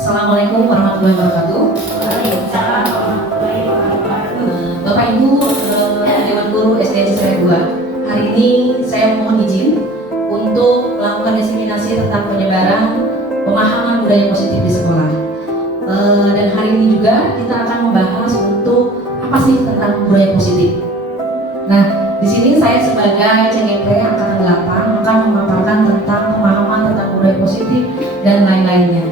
Assalamualaikum warahmatullahi wabarakatuh. Waalaikumsalam warahmatullahi wabarakatuh. Bapak Ibu Dewan Guru SD Cisarua 2. Hari ini saya mohon izin untuk melakukan diseminasi tentang penyebaran pemahaman budaya positif di sekolah. Dan hari ini juga kita akan membahas untuk apa sih tentang budaya positif. Nah, di sini saya sebagai CGP Angkatan 8 akan memaparkan tentang pemahaman tentang budaya positif dan lain-lainnya.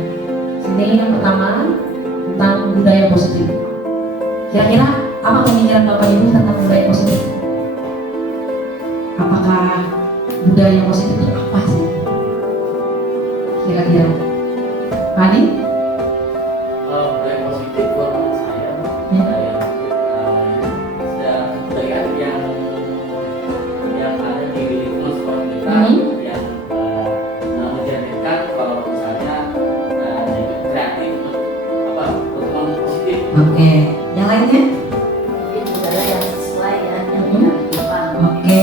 Ini yang pertama tentang budaya positif. Kira-kira apa pemikiran Bapak Ibu tentang budaya positif? Apakah budaya positif itu apa sih? Kira-kira Pani? Budaya positif buat saya budaya yang ada di lingkungan sekolah kita yang menjadikan kalau misalnya jadi kreatif pertemuan positif. Oke, yang lainnya? Mungkin budaya yang sesuai ya, yang tidak menyimpang. Oke,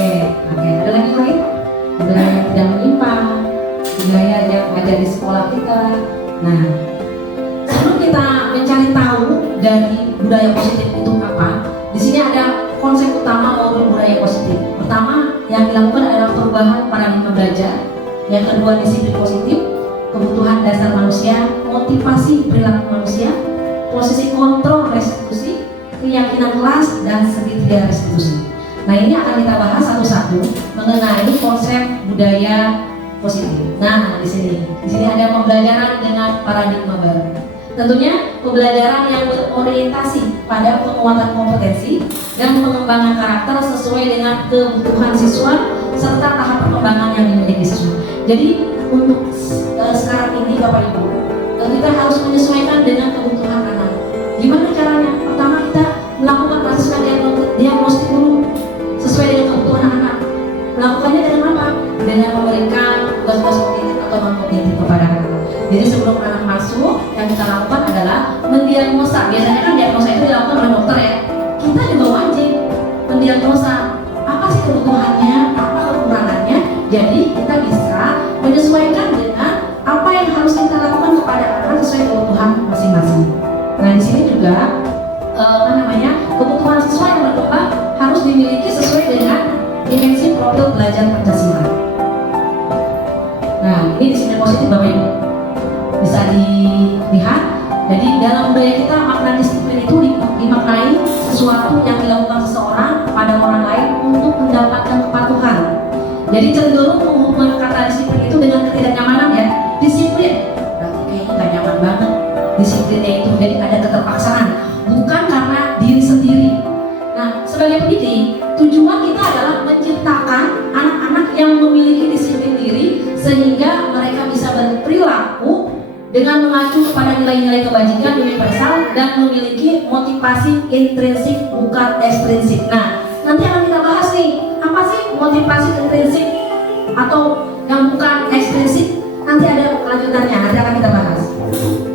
ada lagi lain? Budaya yang tidak menyimpang, budaya yang ada di sekolah kita. Nah, sebelum kita mencari tahu dari budaya positif itu apa, di sini ada konsep utama maupun budaya positif. Pertama, yang dilakukan adalah perubahan paradigma belajar. Yang kedua, disiplin positif, kebutuhan dasar manusia, motivasi perilaku manusia, posisi kontrol restitusi, keyakinan kelas, dan segitiga restitusi. Nah, ini akan kita bahas satu-satu mengenai konsep budaya positif. Nah, di sini ada pembelajaran dengan paradigma baru. Tentunya pembelajaran yang berorientasi pada penguatan kompetensi dan pengembangan karakter sesuai dengan kebutuhan siswa serta tahap perkembangan yang dimiliki siswa. Jadi untuk sekarang ini Bapak Ibu, kita harus menyesuaikan dengan kebutuhan anak. Gimana caranya? Pertama, kita melakukan proses diagnostik dulu sesuai dengan kebutuhan anak. Melakukannya dengan apa? Dengan memberikan tugas-tugas kognitif atau non kognitif kepada anak. Jadi sebelum anak masuk, yang kita lakukan adalah mendiagnosa. Biasanya kan diagnosa itu dilakukan oleh dokter ya. Kita juga wajib mendiagnosa apa sih kebutuhannya, apa kekurangannya. Jadi kita bisa menyesuaikan dengan apa yang harus kita lakukan kepada anak sesuai kebutuhan masing-masing. Nah, di sini juga kebutuhan siswa yang berkembang harus dimiliki sesuai dengan dimensi profil belajar Pancasila. Nah, ini disiplin positif Bapak Ibu bisa dilihat. Jadi dalam budaya kita makna disiplin itu dimaknai sesuatu yang dilakukan seseorang pada orang lain untuk mendapatkan kepatuhan. Jadi cenderung menghubungkan kata disiplin itu dengan ketidaknyamanan ya. Disiplin berarti kayaknya gak nyaman banget disiplinnya itu, jadi ada keterpaksaan, bukan karena diri sendiri. Nah, sebagai pendidik, tujuan kita adalah menciptakan anak-anak yang memiliki disiplin diri sehingga mereka bisa berperilaku dengan mengacu kepada nilai-nilai kebajikan universal dan memiliki motivasi intrinsik bukan ekstrinsik. Nah, nanti akan kita bahas nih, apa sih motivasi intrinsik atau yang bukan ekstrinsik? Nanti ada kelanjutannya, nanti akan kita bahas.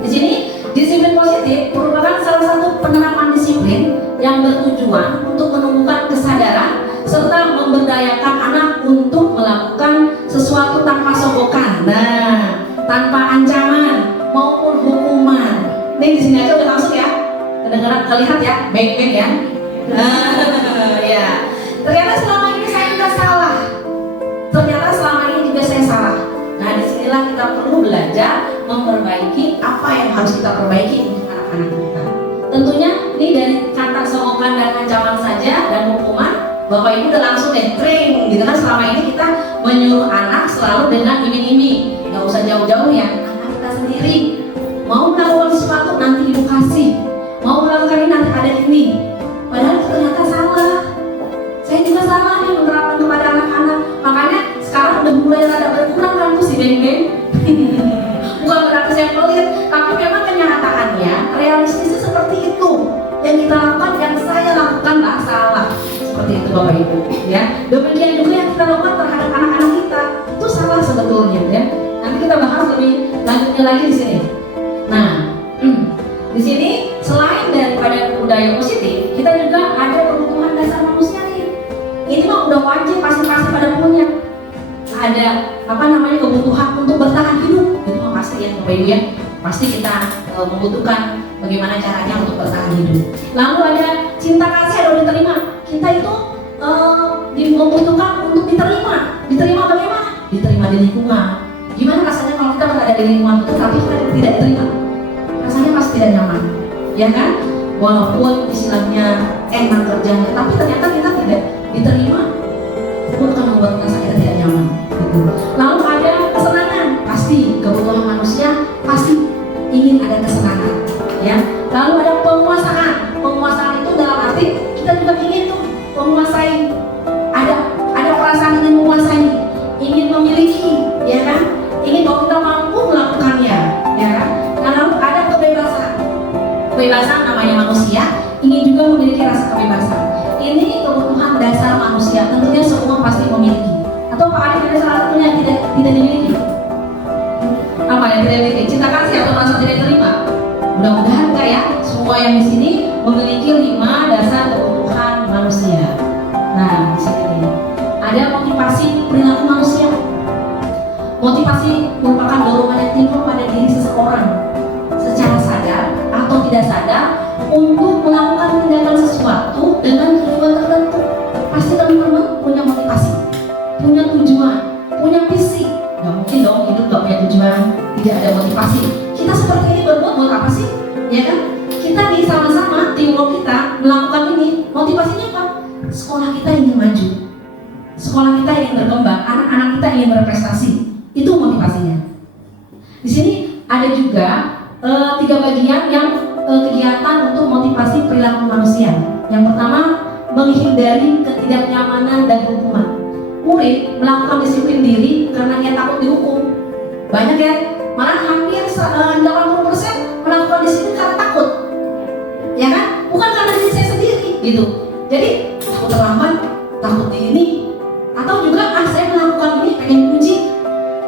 Di sini, disiplin positif merupakan salah satu penerapan disiplin yang bertujuan untuk menumbuhkan kesadaran serta memberdayakan anak untuk melakukan sesuatu tanpa sogokan. Nah, tanpa ancaman maupun hukuman. Nih di sini aja udah langsung ya, kedengaran, terlihat ya, baik-baik ya. Ya, ternyata selama ini saya juga salah. Ternyata selama ini juga saya salah. Nah, disinilah kita perlu belajar memperbaiki apa yang harus kita perbaiki untuk anak-anak kita. Tentunya ini dari kata sogokan dan ancaman saja dan hukuman, Bapak Ibu udah langsung deh tring gitu kan. Selama ini kita menyuruh anak selalu dengan iming-iming, nggak usah jauh-jauh ya, anak kita sendiri mau melakukan sesuatu nanti ibu kasih, mau melakukan ini nanti ada ini. Padahal ternyata salah. Saya juga salah nih menerapkan kepada anak-anak. Makanya sekarang udah mulai rada berkurang kan tuh si beng-beng. Bukan berarti saya pelit, tapi memang kenyataannya realistisnya seperti itu. Yang kita lakukan, yang saya lakukan tak salah. Seperti itu Bapak Ibu ya. Demikian juga yang kita lakukan terhadap anak-anak kita itu salah sebetulnya ya. Nanti kita bahas lebih lanjutnya lagi di sini. Nah, di sini selain daripada budaya positif, kita juga ada kebutuhan dasar manusia nih. Ini mah udah wajib pasti pada punya. Ada kebutuhan untuk bertahan hidup. Itu mah pasti ya Bapak Ibu ya. pasti kita membutuhkan bagaimana caranya untuk bertahan hidup. Lalu ada cinta kasih atau diterima. Kita itu membutuhkan untuk diterima. Diterima bagaimana? Diterima di lingkungan. Gimana rasanya kalau kita berada di lingkungan itu tapi kita tidak diterima? Rasanya pasti tidak nyaman, ya kan? Walaupun istilahnya enak kerjanya, tapi ternyata kita tidak diterima, itu akan membuat rasa kita tidak nyaman. Gitu. Lalu ada kesenangan, pasti kebutuhan manusia pasti ingin ada kesenangan, ya. Lalu ada penguasaan. Penguasaan itu dalam arti kita juga ingin tuh menguasai. Ada perasaan ingin menguasai, ingin memiliki, ya kan? Ingin bahwa kita mampu melakukannya, ya kan? Nah, lalu ada kebebasan. Kebebasan namanya manusia ingin juga memiliki rasa kebebasan. Ini kebutuhan dasar manusia. Tentunya semua pasti memiliki. Atau Pak Adi ada salah satunya yang tidak dimiliki? Apa yang tidak dimiliki? Cinta kasih atau rasa tidak terima? Mudah-mudahan enggak ya. Semua yang di sini memiliki 5 dasar kebutuhan manusia. Nah, di sini ada motivasi perilaku manusia. Motivasi merupakan dorongan yang timbul pada diri seseorang secara sadar atau tidak sadar untuk melakukan tindakan sesuatu dengan tujuan tertentu. Pasti teman-teman punya motivasi, punya tujuan, punya visi. Gak mungkin dong hidup gak punya tujuan, tidak ada motivasi. Kita seperti ini berbuat buat apa sih? Ya kan? Kita nih sama-sama teamwork kita melakukan ini. Motivasinya apa? Sekolah kita ingin maju, sekolah kita ingin berkembang, anak-anak kita ingin berprestasi. Itu motivasinya. Di sini ada juga 3 bagian yang kegiatan untuk motivasi perilaku manusia. Yang pertama, menghindari ketidaknyamanan dan hukuman. Murid melakukan disiplin diri karena ia takut dihukum. Banyak ya, malah hampir 80% melakukan disiplin karena takut. Ya kan? Bukan karena diri saya sendiri gitu. Jadi takut terlambat, takut ini, atau juga saya melakukan ini pengen puji.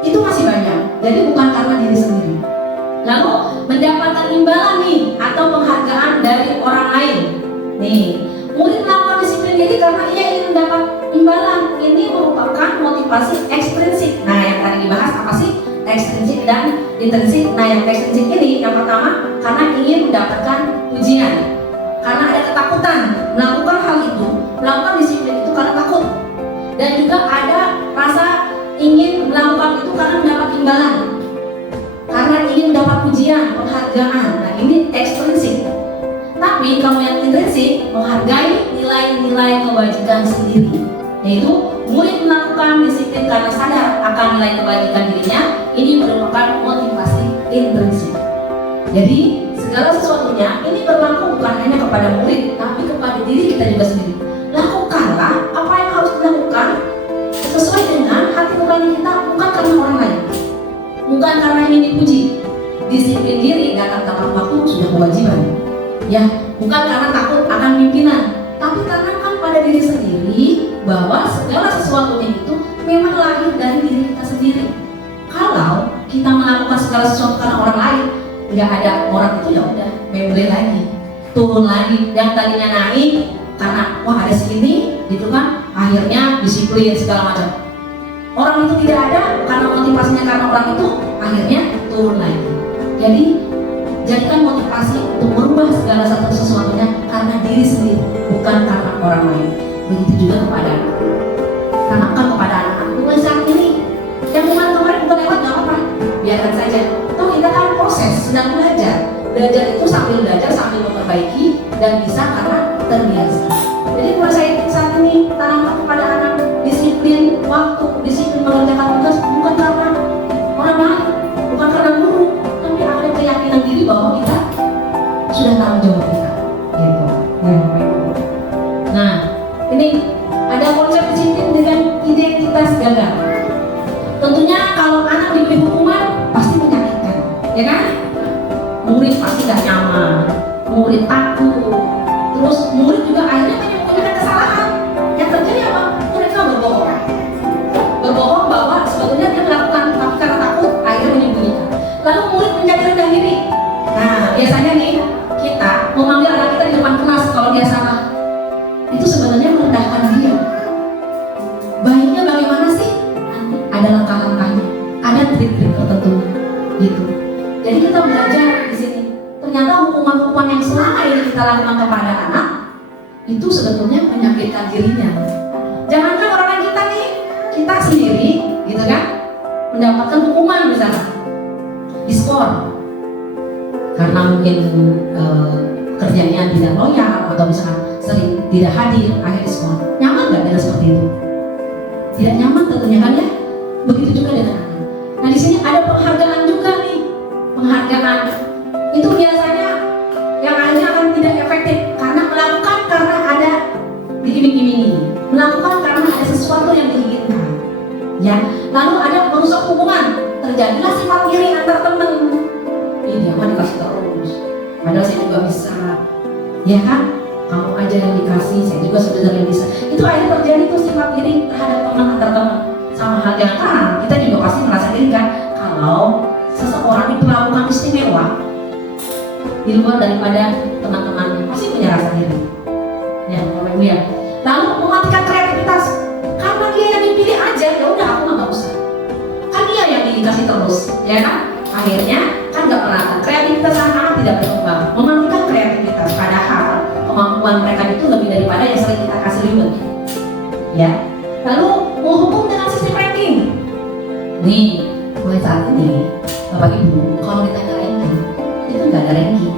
Itu masih banyak. Jadi bukan karena diri sendiri. Lalu mendapatkan imbalan nih atau penghargaan dari orang lain. Nih, murid melakukan disiplin diri karena ia ingin mendapat imbalan. Ini merupakan motivasi ekstrinsik. Nah, yang tadi dibahas apa sih? Ekstrinsik dan intrinsik. Nah, yang ekstrinsik ini yang pertama karena ingin mendapatkan pujian. Karena ada ketakutan melakukan hal itu, melakukan disiplin itu karena takut. Dan juga ada rasa ingin melakukan itu karena mendapat imbalan, karena ingin mendapat pujian, penghargaan. Nah, ini ekstrinsik. Tapi kalau yang intrinsik menghargai nilai-nilai kebajikan sendiri, yaitu murid melakukan disiplin karena sadar akan nilai kebajikan dirinya. Ini merupakan motivasi intrinsik. Jadi segala sesuatunya ini berlaku bukan hanya kepada murid, tapi kepada diri kita juga sendiri. Lakukanlah apa yang harus dilakukan sesuai dengan hati nurani kita, bukan karena orang lain, bukan karena ingin dipuji. Disiplin diri datang tepat waktu sudah kewajiban, ya, bukan karena takut akan pimpinan, tapi karena kan pada diri sendiri bahwa segala sesuatunya itu memang lahir dari diri kita sendiri. Kalau kita melakukan segala sesuatu karena orang lain, nggak ada orang itu, ya udah membre lagi, turun lagi. Yang tadinya naik karena wah ada segini, gitu kan, akhirnya disiplin segala macam. Orang itu tidak ada karena motivasinya karena orang itu, akhirnya turun lagi. Jadi jadikan motivasi untuk merubah segala sesuatunya karena diri sendiri, bukan karena orang lain. Begitu juga kepada anak. Tanamkan kepada anak-anak mulai saat ini. Yang kemarin bukan lewat, gak apa-apa, biarkan saja. Toh kita kan proses, sedang belajar. Belajar itu sambil belajar, sambil memperbaiki, dan bisa karena terbiasa. Jadi mulai saat ini tanamkan kepada anak disiplin waktu, disiplin mengerjakan tugas, bukan karena orang lain, bukan karena guru, tapi ada keyakinan diri bahwa kita sudah tanggung jawab kita. Gitu. Nah, ini ada konsep disiplin dengan identitas gagal. Tentunya kalau anak diberi hukuman pasti menyakitkan, ya kan? Murid pasti gak nyaman, murid takut, terus murid juga akhirnya menyembunyikan kesalahan. Yang terjadi apa? Mereka berbohong bahwa sebetulnya dia melakukan, tapi karena takut akhirnya menyembunyikan. Lalu murid menjadi rendah diri. Nah, biasanya nih kita memanggil anak kita di depan kelas kalau dia salah, itu sebenarnya merendahkan dia. Baiknya bagaimana sih? Ada langkah-langkahnya, ada trik-trik tertentu, gitu. Jadi kita belajar di sini. Ternyata hukuman-hukuman yang selama ini kita lakukan kepada anak itu sebetulnya menyakitkan dirinya. Jangankan orang kita nih, kita sendiri, gitu kan, mendapatkan hukuman misalnya, diskor, karena mungkin kerjanya tidak loyal atau misalnya sering tidak hadir, akhir diskor. Nyaman nggak dengan seperti itu? Tidak nyaman tentunya kan ya. Begitu juga dengan anak. Nah di sini ada penghargaan juga nih, penghargaan itu biasanya yang akhirnya akan tidak efektif karena melakukan karena ada diiming-imingi, melakukan karena ada sesuatu yang diinginkan. Ya, lalu ada merusak hubungan, terjadilah sifat iri antar teman. Ini dia mah dikasih terus, padahal saya juga bisa, ya kan? Kamu aja yang dikasih, saya juga sebenarnya bisa. Itu akhirnya terjadi tuh sifat iri terhadap teman antar teman. Sama halnya kan, kita juga pasti merasa iri kan kalau seseorang diperlakukan istimewa di luar daripada teman-temannya, pasti punya rasa iri. Ya, Bapak Ibu ya. Lalu mematikan kreativitas karena dia yang dipilih aja, ya udah aku nggak usah. Kan dia yang dikasih terus, ya kan? Akhirnya kan nggak pernah kreativitas anak tidak berkembang, mematikan kreativitas. Padahal kemampuan mereka itu lebih daripada yang sering kita kasih ribet. Ya. Lalu menghukum dengan sistem ranking. Nih, mulai saat ini, Bapak Ibu, kalau ditanya ranking, itu nggak ada ranking.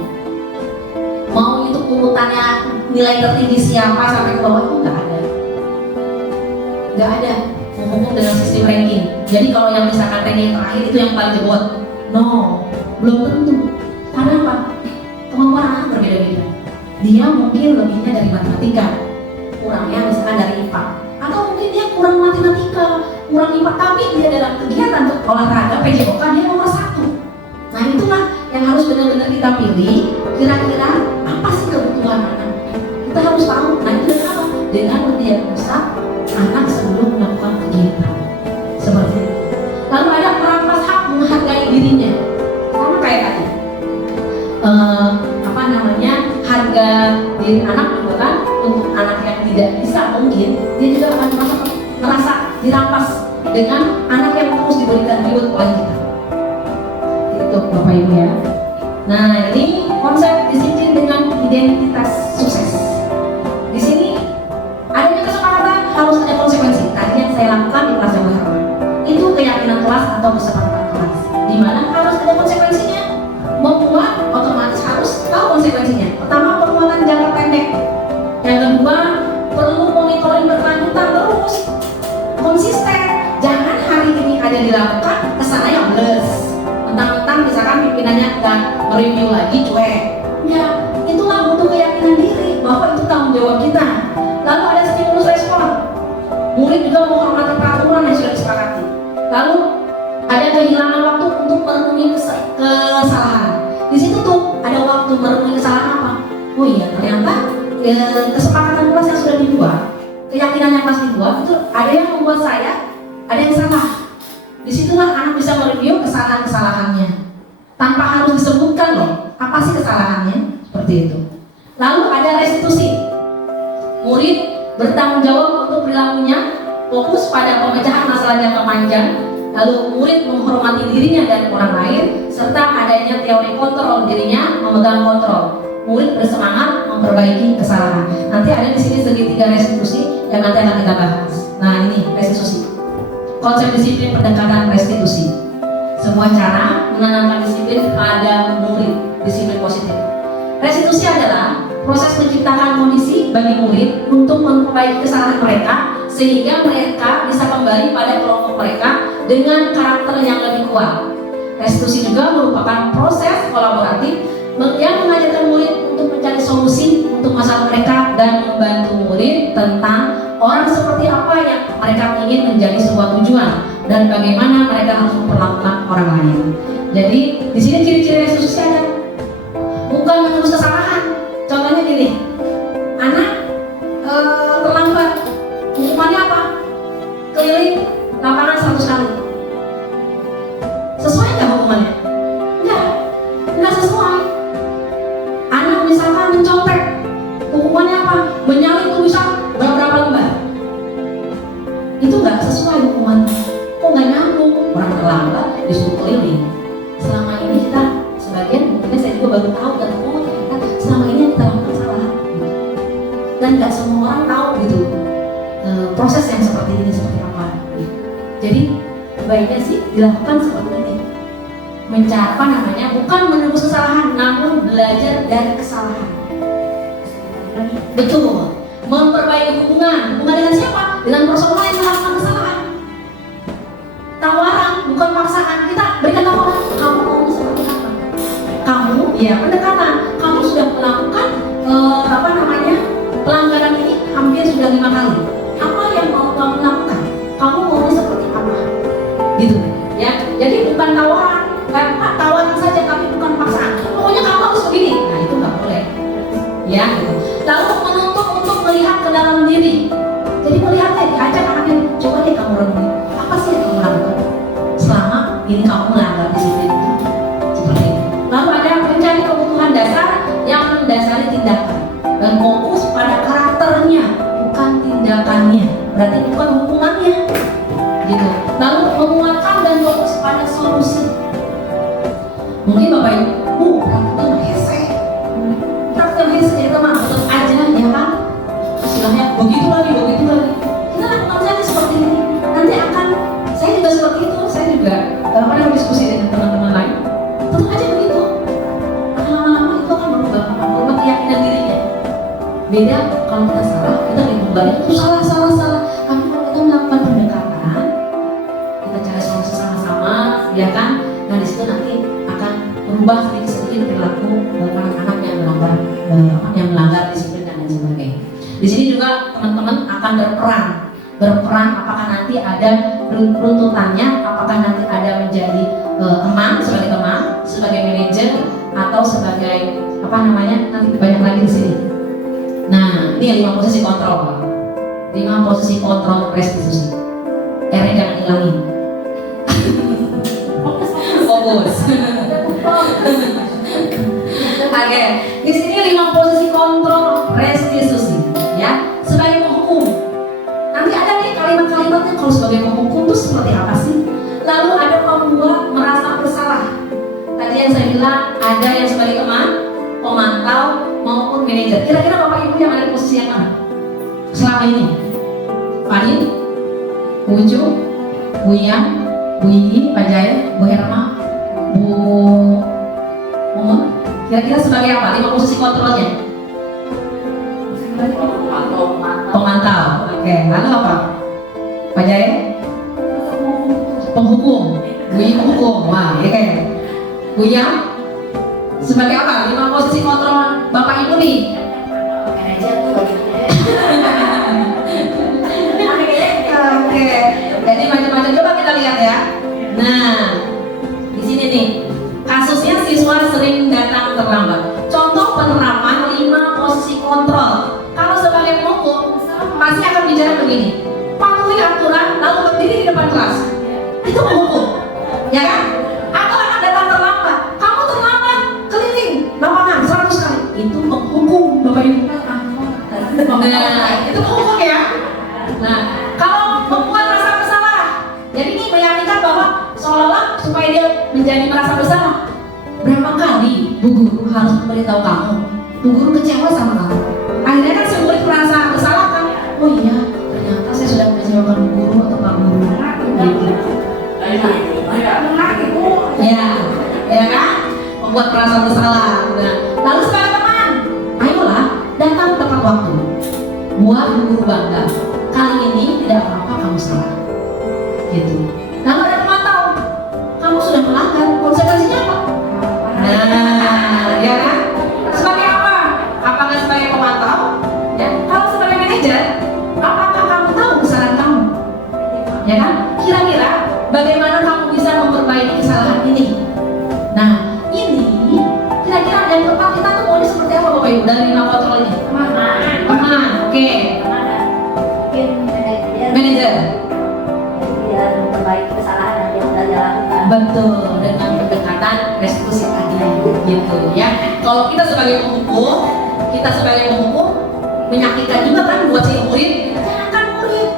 Mau itu urutannya nilai tertinggi siapa sampai ke bawah itu nggak ada. Nggak ada menghukum dengan sistem ranking. Jadi kalau yang misalkan ranking terakhir itu yang paling jebot, no, belum tentu. Karena apa? Kemampuan anak berbeda-beda. Dia mungkin lebihnya dari matematika, kurangnya misalkan dari IPA, atau mungkin dia kurang matematika, kurang IPA, tapi dia dalam kegiatan untuk olahraga PJOK dia nomor 1. Nah itulah yang harus benar-benar kita pilih. Kira-kira apa sih kebutuhan anak? Kita harus tahu. Nah itu dengan apa? Dengan mendiagnosa anak sebelum melakukan kegiatan seperti itu. Lalu ada merampas hak menghargai dirinya. Sama kayak tadi. Harga diri anak juga kan, untuk anak yang tidak bisa mungkin dia juga akan merasa dirampas dengan anak yang terus diberikan reward oleh kita. Itu Bapak Ibu ya. Nah ini konsep disiplin dengan identitas sukses. Di sini adanya kesepakatan harus ada konsekuensi. Tadi yang saya lakukan di kelas yang pertama itu keyakinan kelas atau kesepakatan kelas, di mana harus ada konsekuensinya. Membuat otomatis harus tahu konsekuensinya. Pertama, penguatan jangka pendek. Yang kedua, perlu monitoring berkelanjutan terus, konsisten. Jangan hari ini ada dilakukan, kesana yang les. Mentang-mentang misalkan pimpinannya nggak mereview lagi, cuek. Ya, itulah butuh keyakinan diri bahwa itu tanggung jawab kita. Lalu ada stimulus respon. Murid juga menghormati peraturan yang sudah disepakati. Lalu ada kehilangan waktu untuk merenungi kesalahan. Di situ tuh ada waktu merenungi kesalahan apa? Oh iya, ternyata kesepakatan kelas yang sudah dibuat, keyakinan yang kelas dibuat itu ada yang membuat saya, ada yang salah. Disitulah anak bisa mereview kesalahan-kesalahannya tanpa harus disebutkan loh apa sih kesalahannya, seperti itu. Lalu ada restitusi. Murid bertanggung jawab untuk perilakunya, fokus pada pemecahan masalah jangka panjang. Lalu murid menghormati dirinya dan orang lain, serta adanya teori kontrol dirinya, memegang kontrol. Murid bersemangat memperbaiki kesalahan. Nanti ada di sini segitiga restitusi yang nanti akan kita bahas. Nah ini restitusi. Konsep disiplin pendekatan restitusi. Sebuah cara menanamkan disiplin pada murid, disiplin positif. Restitusi adalah proses menciptakan kondisi bagi murid untuk memperbaiki kesalahan mereka, sehingga mereka bisa kembali pada kelompok mereka dengan karakter yang lebih kuat. Restitusi juga merupakan proses kolaboratif yang mengajarkan murid untuk mencari solusi untuk masalah mereka dan membantu murid tentang orang seperti apa yang mereka ingin menjadi sebuah tujuan dan bagaimana mereka harus memperlakukan orang lain. Jadi di sini ciri-ciri restitusi ada, bukan menebus kesalahan. Contohnya gini, anak terlambat, hukumannya apa? Keliling lapangan 100 kali. Sesuai nggak hukumannya? Nggak sesuai. Anak misalkan mencontek, hukumannya apa? Menyalin tulisan berapa lembar. Itu nggak sesuai hukumannya. Kok nggak nyambung? Orang terlambat disuruh keliling. Selama ini kita sebagian mungkin saya juga baru tahu dan oh ternyata selama ini yang kita lakukan salah gitu. Dan nggak semua orang tahu gitu proses yang seperti ini seperti apa gitu. Jadi baiknya sih dilakukan seperti ini, apa namanya, bukan menebus kesalahan namun belajar dari kesalahan. Betul, memperbaiki hubungan dengan siapa? Dengan personal yang melakukan kesalahan. Tawaran bukan paksaan, kita berikan tawaran, kamu mau seperti apa? Kamu ya pendekatan, kamu sudah melakukan pelanggaran ini hampir sudah 5 kali. Apa yang mau kamu lakukan? Kamu mau seperti apa? Gitu ya. Jadi bukan tawaran, tawaran saja tapi bukan paksaan. Pokoknya kamu harus begini. Nah itu nggak boleh. Ya. Gitu. Lalu menuntut untuk melihat ke dalam diri. Jadi melihatnya diajak anaknya, coba deh kamu renungi. Apa sih yang kamu lakukan selama ini kamu melanggar disiplin itu? Seperti itu. Lalu ada mencari kebutuhan dasar yang mendasari tindakan dan fokus pada karakternya, bukan tindakannya. Berarti bukan hubungannya, gitu. Lalu menguatkan dan fokus pada solusi. Mungkin bapak ibu, praktek hese, itu mah tetap aja ya kan. Istilahnya begitu lagi. Kita lakukan saja seperti ini. Nanti akan, saya juga seperti itu. Saya juga diskusi dengan teman-teman lain. Tetap aja begitu. Akan lama-lama itu akan berubah keyakinan dirinya. Beda kalau kita salah, kita dikembali itu salah. Tapi kalau kita melakukan pendekatan, kita cari solusi sama-sama, ya kan? Nah di situ nanti akan berubah sedikit perilaku anak-anak yang melanggar disiplin dan lain sebagainya. Di sini juga teman-teman akan berperan apakah nanti ada runtutannya, apakah nanti ada menjadi teman, sebagai manajer atau sebagai nanti banyak lagi di sini. Nah, ini 5 posisi kontrol. 5 posisi kontrol restitusi. R-nya jangan hilangin. Fokus. Oke, di sini 5 posisi kontrol restitusi, ya. Sebagai penghukum. Nanti ada nih kalimat-kalimatnya kalau sebagai penghukum itu seperti apa sih? Lalu ada pembuat merasa bersalah. Tadi yang saya bilang ada yang sebagai teman, pemantau maupun manajer. Kira-kira bapak ibu yang ada di posisi yang mana selama ini? Fani, Bu Ucu, Bu Ian, Bu Iyi, Pak Jaya, Bu Herma, Bu Mumun. Kira-kira sebagai apa? 5 posisi kontrolnya? Pemantau. Oke, lalu apa? Pak Jaya? Penghukum. Bu Iyi penghukum. Wah, oke. Bu Ian? Sebagai apa? 5 posisi kontrol bapak ibu nih. Manajer tuh bagiannya. Oke. Jadi macam-macam, coba kita lihat ya. Nah, di sini nih kasusnya siswa sering datang terlambat. Contoh penerapan 5 posisi kontrol. Kalau sebagai penghukum pasti akan bicara begini. Patuhi aturan lalu berdiri di depan kelas. Itu penghukum, ya kan? Atau akan datang terlambat. Kamu terlambat keliling lapangan 100 kali. Itu penghukum, bapak ibu. Nah, itu penghukum ya. Nah, kalau membuat rasa bersalah, jadi ini meyakinkan bahwa seolah-olah supaya dia menjadi merasa bersalah. Berapa kali Bu Guru harus memberitahu kamu? Bu Guru kecewa sama kamu. Akhirnya kan si murid merasa bersalah kan? Oh iya, ternyata saya sudah mengecewakan Bu Guru atau Pak Guru. Gitu. Ya kan? Membuat merasa bersalah. Nah, lalu sebagai teman, ayolah datang tepat waktu. Buat Bu Guru bangga. Kali ini tidak apa-apa kamu salah. Gitu. Lalu ada pemantau. Kamu sudah melanggar, konsekuensinya apa? Nah, ya kan? Sebagai apa? Apakah sebagai pemantau? Ya, kalau sebagai manajer, apakah kamu tahu kesalahan kamu? Ya kan? Kira-kira bagaimana kamu bisa memperbaiki kesalahan ini? Nah, ini kira-kira yang tepat kita tuh maunya seperti apa Bapak Ibu dari 5 kontrol ini? Teman, oke. Mungkin Manajer. biar memperbaiki kesalahan yang sudah dilakukan. Betul, dengan pendekatan restitusi tadi gitu ya. Kalau kita sebagai penghukum menyakitkan juga kan buat si murid. Jangan murid,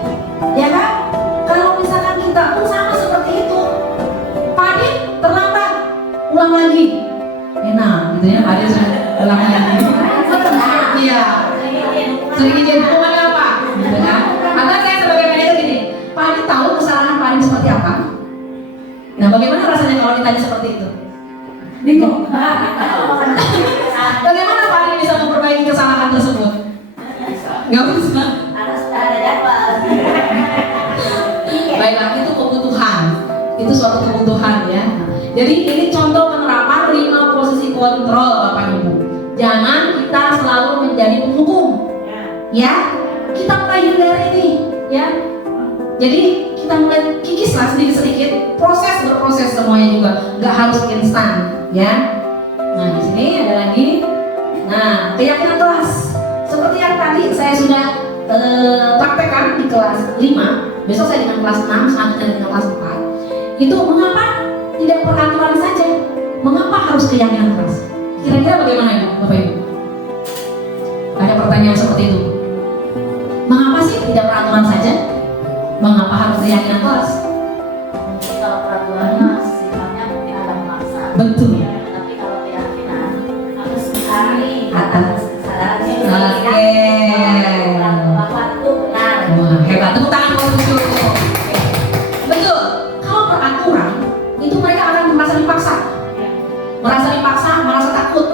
ya kan? Kalau misalkan kita pun sama seperti itu. Padi terlambat, ulang lagi. enak gitu ya. Pak Ade sudah ulang lagi. Iya. Sering izin hukumannya apa? Gitu kan? Maka saya sebagai manajer gini, Pak Ade tahu kesalahan Pak Ade seperti apa? Nah, bagaimana rasanya kalau ditanya seperti itu? Bingung. Bagaimana Pak Ade bisa memperbaiki kesalahan tersebut? Nggak bisa. Harus ada jadwal. Baiklah, itu kebutuhan. Itu suatu kebutuhan ya. Jadi ini contoh penerapan 5 posisi kontrol Bapak Ibu. Jangan kita selalu menjadi penghukum. Ya, kita mulai hindari ini ya. Jadi kita mulai kikislah sedikit-sedikit, berproses semuanya juga, nggak harus instan ya. Nah di sini ada lagi. Nah, keyakinan kelas seperti yang tadi saya sudah praktekkan di kelas 5. Besok saya dengan kelas 6, selanjutnya dengan kelas 4. Itu mengapa tidak peraturan saja? Mengapa harus keyakinan kelas? Kira-kira bagaimana ya Bapak Ibu? Ada pertanyaan seperti itu. Mengapa sih tidak peraturan saja? Mengapa harus keyakinan kelas? Mungkin kalau peraturannya sifatnya mungkin ada memaksa. Betul. Tapi kalau keyakinan harus mencari Atas. kesadaran diri. Oke. Bahwa itu benar. Wah, hebat. Tepuk tangan kalau lucu. Betul. Kalau peraturan itu mereka akan merasa dipaksa. Merasa takut.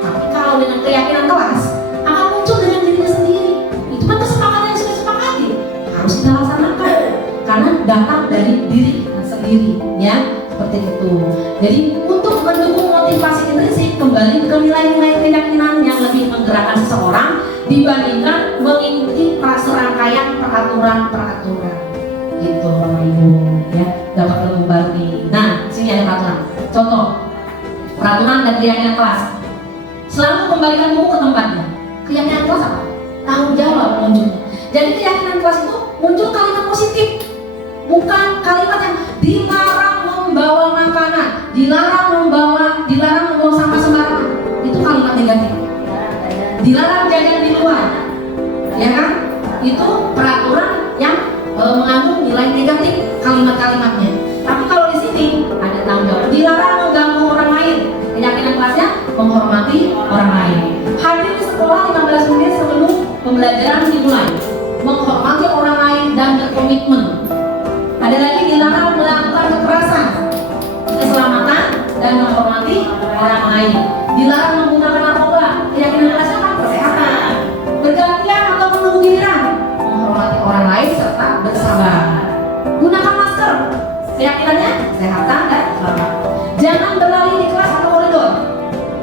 Tapi kalau dengan keyakinan kelas akan muncul dengan dirinya sendiri. Itu kan kesepakatan yang sudah disepakati. Harus kita laksanakan. Karena datang dari diri kita sendiri, ya. Seperti itu. Jadi untuk mendukung motivasi intrinsik, kembali ke nilai-nilai keyakinan yang lebih menggerakkan seseorang dibandingkan mengikuti serangkaian peraturan-peraturan. Gitu Bapak Ibu, ya. Dapat ilmu baru nih. Nah, sini ada peraturan. Contoh, peraturan dan keyakinan kelas. Selalu kembalikan buku ke tempatnya. Keyakinan kelas apa? Tanggung jawab munculnya. Jadi keyakinan kelas itu muncul kalimat positif, bukan kalimat yang dilarang membawa makanan, dilarang membawa sampah sembarangan. Itu kalimat negatif. Dilarang jajan di luar, ya kan? Itu peraturan yang mengandung nilai negatif kalimat-kalimatnya. Tapi kalau di sini ada tanggung jawab. Dilarang mengganggu orang lain. Keyakinan kelasnya menghormati orang lain. Hadir di sekolah 15 menit sebelum pembelajaran dimulai. Menghormati orang lain dan berkomitmen. Ada lagi dilarang melakukan kekerasan, keselamatan dan menghormati orang lain. Dilarang menggunakan narkoba. Keyakinan kelasnya apa? Kesehatan. Bergantian atau menunggu giliran. Menghormati orang lain serta bersabar. Gunakan masker. Keyakinannya kesehatan dan keselamatan. Jangan berlari di kelas atau koridor.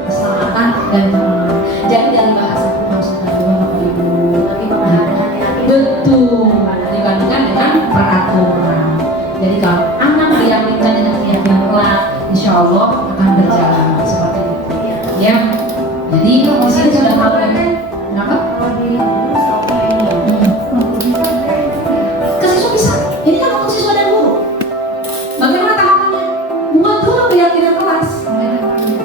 Keselamatan dan keamanan. Jadi dari bahasa itu harus kita juga Bapak Ibu. Lebih mengenai hati-hati. Betul. Dibandingkan dengan peraturan. Jadi kalau anak diyakinkan dengan keyakinan kelas, insya Allah akan berjalan seperti itu. Ya. Jadi di sini sudah tahu kan? Kenapa? Ke siswa bisa. Ini kan untuk siswa dan guru. Bagaimana tahapannya? Buat dulu keyakinan kelas.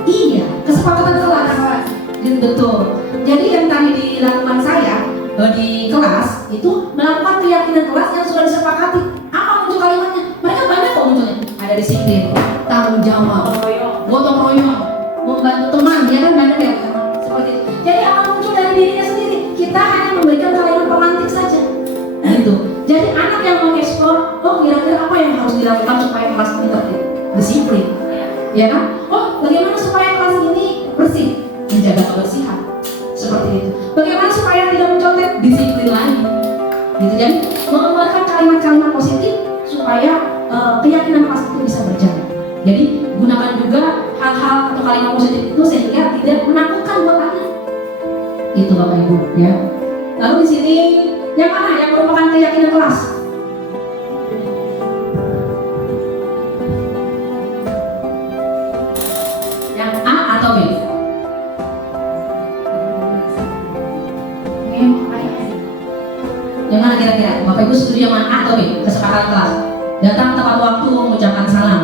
Iya, kesepakatan kelas. Gitu, betul. Jadi yang tadi dilakukan saya di kelas itu melakukan keyakinan kelas yang sudah disepakati. Apa muncul kalimatnya? Mereka banyak kok munculnya. Ada disiplin, tanggung jawab, gotong royong, membantu teman, ya kan banyak ya seperti itu. Jadi akan muncul dari dirinya sendiri. Kita hanya memberikan kalimat pemantik saja. Gitu. Jadi anak yang mengeksplor, oh kira-kira apa yang harus dilakukan supaya kelas ini disiplin, ya kan? Oh bagaimana supaya kelas ini bersih, menjaga kebersihan, seperti itu. Bagaimana supaya tidak mencontek, disiplin lagi. Gitu. Jadi mengeluarkan kalimat-kalimat positif supaya keyakinan kelas itu bisa berjalan. Jadi gunakan juga hal-hal atau kalimat positif itu sehingga tidak menakutkan buat anak. Itu Bapak Ibu, ya. Lalu di sini yang mana yang merupakan keyakinan kelas? Yang A atau B? Yang mana kira-kira? Bapak Ibu setuju yang mana A atau B? Kesepakatan kelas. Datang tepat waktu mengucapkan salam.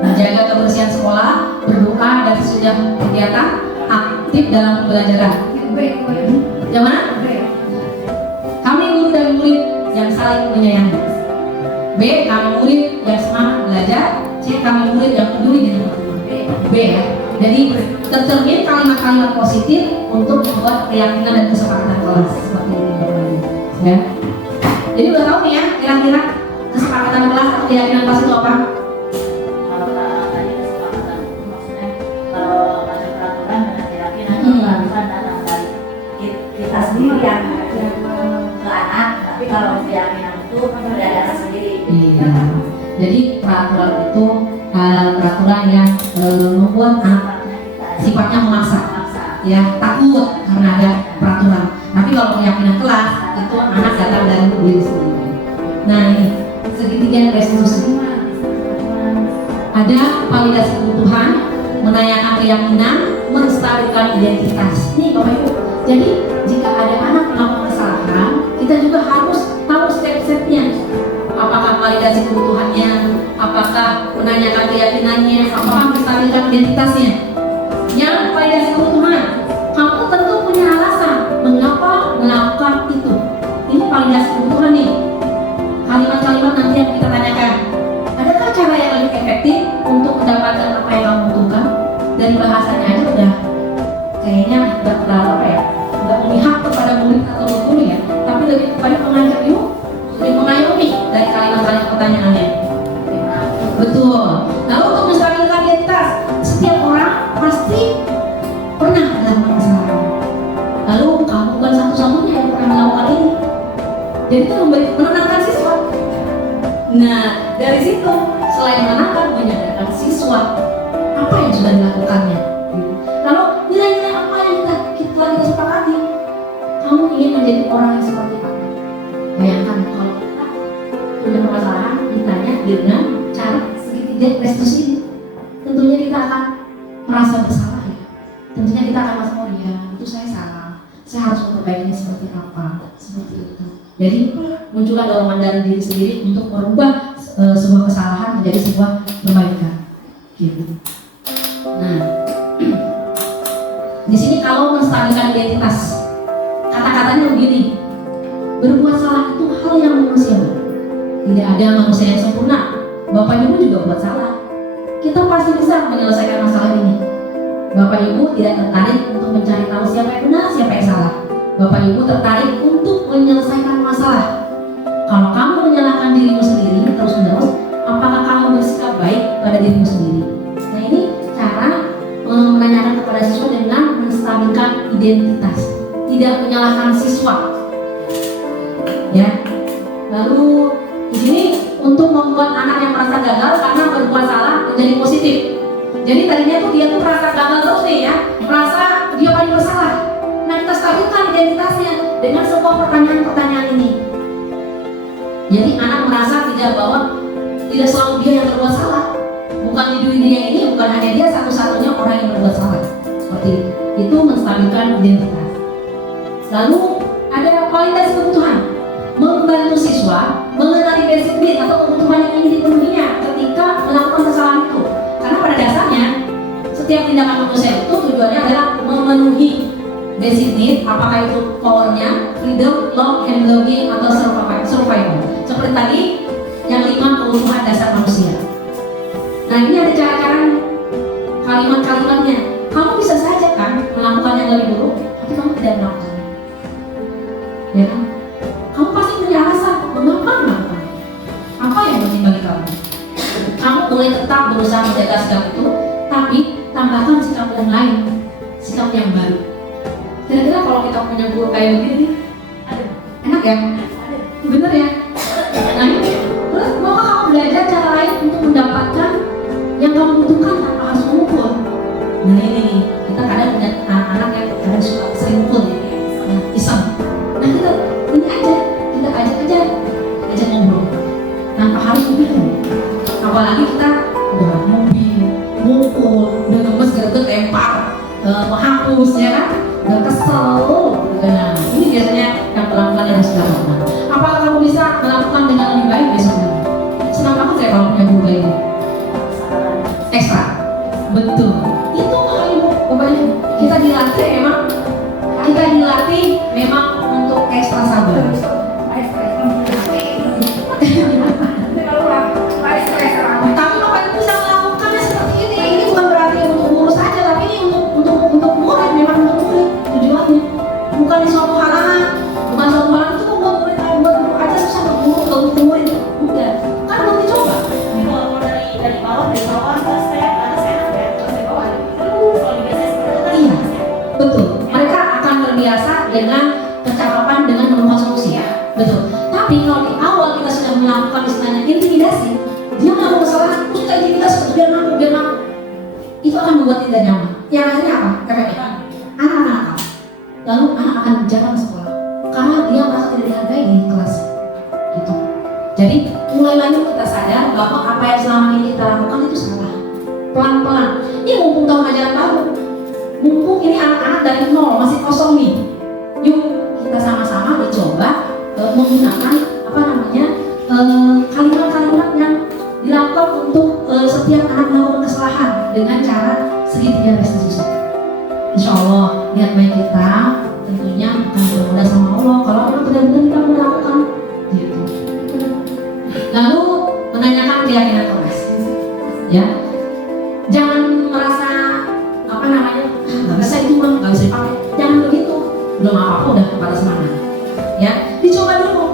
Menjaga kebersihan sekolah, berdoa dan sesudah kegiatan aktif dalam pembelajaran. Yang mana? Kami guru dan murid yang saling menyayangi. B. Kami murid yang semangat belajar. C. Kami murid yang peduli dengan teman. B ya. Jadi tercermin kalimat-kalimat positif untuk membuat keyakinan dan kesepakatan kelas seperti ini Bapak Ibu. Ya. Jadi udah tahu nih ya kira-kira kesepakatan kelas atau keyakinan kelas itu apa? Kalau tadi kesepakatan itu maksudnya kalau ada peraturan dan keyakinan peraturan datang dari kita sendiri yang ke anak, tapi kalau keyakinan itu dari anak sendiri. Iya. Jadi peraturan itu peraturan yang membuat anak sifatnya memaksa, ya takut karena ada peraturan. Tapi kalau keyakinan kelas itu anak datang dari diri sendiri. Nah ini segitiga restitusi. Ada validasi kebutuhan, menanyakan keyakinan, menstabilkan identitas. Nih Bapak Ibu. Jadi jika ada anak melakukan kesalahan, kita juga harus tahu step-stepnya. Apakah validasi kebutuhannya, apakah menanyakan keyakinannya, apakah menstabilkan identitasnya. Yang validasi kebutuhan, kamu tentu punya alasan mengapa melakukan itu. Ini validasi kebutuhan nih. Kalimat-kalimat nanti yang kita tanyakan. Adakah cara yang lebih efektif untuk mendapatkan apa yang kamu butuhkan? Dari bahasanya aja udah kayaknya nggak terlalu apa ya, nggak memihak kepada murid atau guru ya, tapi lebih kepada pengajar yuk, lebih mengayomi dari kalimat-kalimat pertanyaannya. Betul. Lalu untuk menstabilkan identitas, setiap orang pasti pernah melakukan kesalahan. Lalu kamu bukan satu-satunya yang pernah melakukan ini. Jadi itu menenangkan siswa. Nah dari situ selain menenangkan, menyadarkan siswa apa yang sudah dilakukannya. Lalu nilai-nilai apa yang kita sepakati. Kamu ingin menjadi orang yang seperti apa? Bayangkan kalau kita punya permasalahan ditanya dengan cara segitiga restitusi ini, tentunya kita akan merasa bersalah ya. Tentunya kita akan merasa, oh iya itu saya salah, saya harus memperbaikinya seperti apa, seperti itu. Jadi muncullah dorongan dari diri sendiri untuk merubah sebuah kesalahan menjadi sebuah perbaikan. Gitu. Nah, di sini kalau menstabilkan identitas, kata-katanya begini: berbuat salah itu hal yang manusiawi. Tidak ada manusia yang sempurna. Bapak Ibu juga buat salah. Kita pasti bisa menyelesaikan masalah ini. Bapak Ibu tidak tertarik untuk mencari tahu siapa yang benar, siapa yang salah. Bapak Ibu tertarik untuk menyelesaikan masalah. Kalau kamu menyalahkan dirimu sendiri terus-menerus, apakah kamu bersikap baik pada dirimu sendiri? Nah ini cara menanyakan kepada siswa dengan menstabilkan identitas, tidak menyalahkan siswa. Ya. Lalu di sini untuk membuat anak yang merasa gagal karena berbuat salah menjadi positif. Jadi tadinya tuh dia tuh merasa gagal terus nih ya, merasa dia paling bersalah. Nah kita stabilkan identitasnya dengan sebuah pertanyaan-pertanyaan ini. Jadi anak merasa tidak selalu dia yang berbuat salah. Bukan di dunia ini, bukan hanya dia satu-satunya orang yang berbuat salah. Seperti itu. Itu menstabilkan identitas. Lalu ada kualitas kebutuhan, membantu siswa mengenali basic need atau kebutuhan yang ingin dipenuhinya ketika melakukan kesalahan itu. Karena pada dasarnya setiap tindakan manusia itu tujuannya adalah memenuhi basic need, apakah itu powernya, freedom, love, and belonging, atau survival. Seperti tadi yang 5 kebutuhan dasar manusia. Nah ini ada cara-cara kalimat-kalimatnya. Kamu bisa saja kan melakukan yang lebih buruk, tapi kamu tidak melakukannya. Ya kan? Kamu pasti punya alasan mengapa melakukannya. Apa yang penting bagi kamu? Kamu boleh tetap berusaha menjaga sikap itu, tapi tambahkan sikap yang lain, sikap yang baru. Kira-kira kalau kita punya guru kayak begini, enak ya? Bener ya? Nah ini, terus mau kamu belajar cara lain untuk mendapatkan yang kamu butuhkan tanpa harus mengukur. Nah ini, kita kadang punya anak-anak yang kadang suka seringkul ya, iseng. Nah kita ini aja, kita ajak ngobrol tanpa harus bingung. Apalagi kita udah mobil, mukul, udah gemes gerget lempar, menghapus ya kan, udah kesel. Nah ini biasanya yang pelan-pelan yang harus dilakukan. Apakah kamu bisa melakukan dengan lebih baik besoknya? Senang banget saya kalau punya guru kayak ini. Ekstra, betul. Itu Bapak Ibu, kita dilatih memang untuk ekstra sabar. Tapi Bapak Ibu bisa melakukannya seperti ini. Ini bukan berarti untuk guru saja, tapi Betul. Mereka akan terbiasa dengan kecakapan dengan menemukan solusi. Betul. Tapi kalau di awal kita sudah melakukan istilahnya intimidasi, dia melakukan kesalahan, kita intimidasi biar ngaku. Itu akan membuat tidak nyaman. Yang akhirnya apa? Efeknya anak-anak nakal. Lalu anak akan jarang ke sekolah karena dia merasa tidak dihargai di kelas. Gitu. Jadi mulailah kita sadar bahwa apa yang selama ini kita lakukan itu salah. Pelan-pelan. Ini mumpung tahun ajaran baru, mumpung ini anak-anak dari nol masih kosong nih. Yuk kita sama-sama dicoba menggunakan kalimat-kalimat yang dilakukan untuk setiap anak melakukan kesalahan dengan cara segitiga restitusi. Insya Allah niat baik kita tentunya akan bermudah sama Allah kalau memang benar-benar kita melakukan gitu. Lalu menanyakan keyakinan keras, ya. Jangan merasa nggak bisa itu mah, nggak bisa dipakai. Jangan begitu. Belum apa-apa udah pada semangat. Ya, dicoba dulu.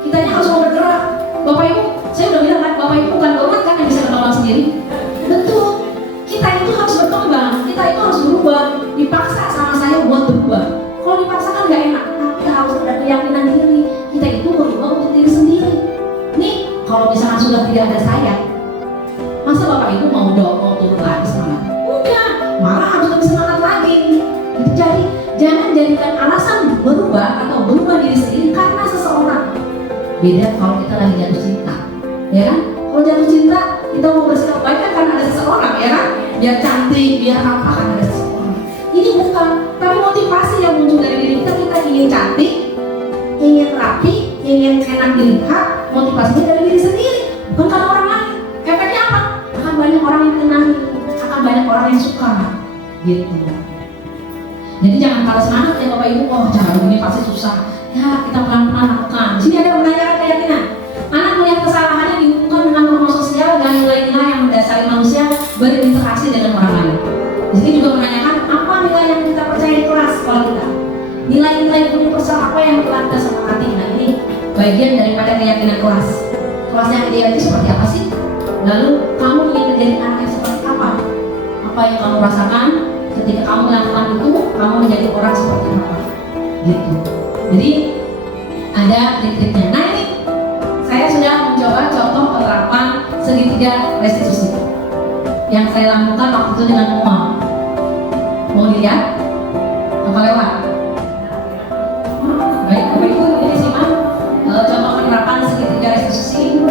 Kitanya harus mau bergerak. Bapak Ibu, saya udah bilang kan, Bapak Ibu bukan donat kan yang bisa berkembang sendiri. Betul. Kita itu harus berkembang. Kita itu harus berubah. Dipaksa sama saya buat berubah. Kalau dipaksa kan nggak enak. Tapi harus ada keyakinan diri. Kita itu berubah untuk diri sendiri. Nih, kalau misalkan sudah tidak ada saya, masa Bapak Ibu mau turun lagi semangat? Enggak, malah harus lebih semangat lagi. Jadi jangan jadikan alasan berubah atau berubah diri sendiri karena seseorang. Beda kalau kita lagi jatuh cinta, ya kan? Kalau jatuh cinta kita mau bersikap baik kan karena ada seseorang, ya kan? Biar cantik, biar apa kan ada seseorang. Ini bukan, tapi motivasi yang muncul dari diri kita. Kita ingin cantik, ingin rapi, ingin enak dilihat. Motivasinya dari diri sendiri, bukan karena orang lain. Efeknya apa? Akan banyak orang yang kenali, akan banyak orang yang suka, gitu. Jadi jangan kalah semangat ya Bapak Ibu. Oh cara ini pasti susah. Ya kita pelan-pelan lakukan. Di sini ada menanyakan keyakinan. Anak melihat kesalahannya dihubungkan dengan norma sosial dan nilai-nilai yang mendasari manusia berinteraksi dengan orang lain. Di sini juga menanyakan apa nilai yang kita percaya di kelas sekolah kita. Nilai-nilai universal apa yang telah kita sepakati. Nah ini bagian daripada keyakinan kelas. Kelas yang ideal itu seperti apa sih? Lalu kamu ingin menjadi anak yang seperti apa? Apa yang kamu rasakan ketika kamu melakukan itu? Kamu menjadi orang seperti apa? Gitu. Jadi ada trik-triknya. Nah ini saya sudah mencoba contoh penerapan segitiga restitusi yang saya lakukan waktu itu dengan Uma. Mau dilihat? Apa lewat? Baik, Bapak Ibu ini simak contoh penerapan segitiga restitusi.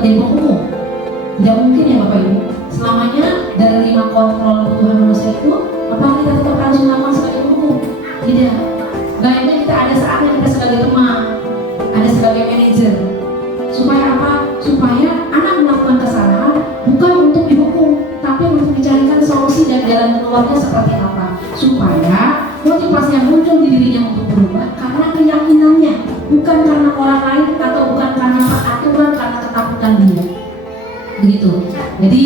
menjadi penghukum. Tidak mungkin ya Bapak Ibu. Selamanya dari 5 kontrol kebutuhan manusia itu, apakah kita tetap harus melakukan sebagai penghukum? Tidak. Baiknya kita ada saatnya kita sebagai teman, ada sebagai manajer. Supaya apa? Supaya anak melakukan kesalahan bukan untuk dihukum, tapi untuk dicarikan solusi dan jalan keluarnya seperti apa. Supaya motivasi yang muncul di dirinya untuk berubah karena keyakinannya, bukan karena orang lain atau bukan karena aturan, karena ketakutan dia. Begitu. Jadi